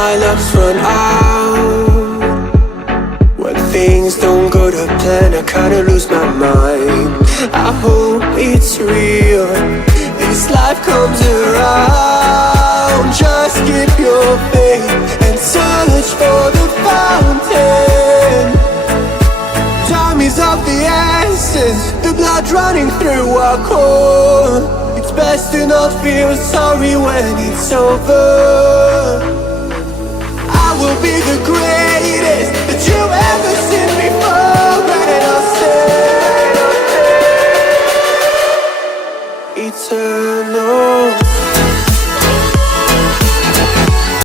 my luck's run out. When things don't go to plan, I kinda lose my mind. I hope it's real, this life comes around. Just keep your faith and search for the fountain. Time is of the essence, the blood running through our core. It's best to not feel sorry when it's over.